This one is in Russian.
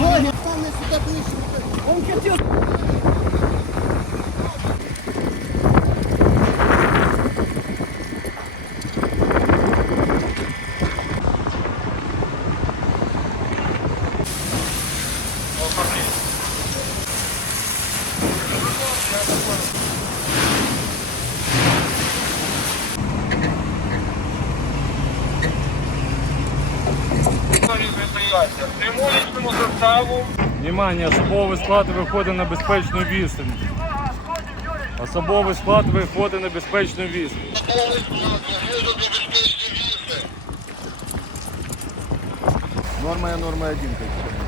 Ноги! Стане сюда ближче! Он хотів... Thank you. стояться. Всім вуличному составу. Внимание, особовий склад виходить на безпечну відстань. Особовий склад виходить на безпечну відстань. Норма є норма 1, так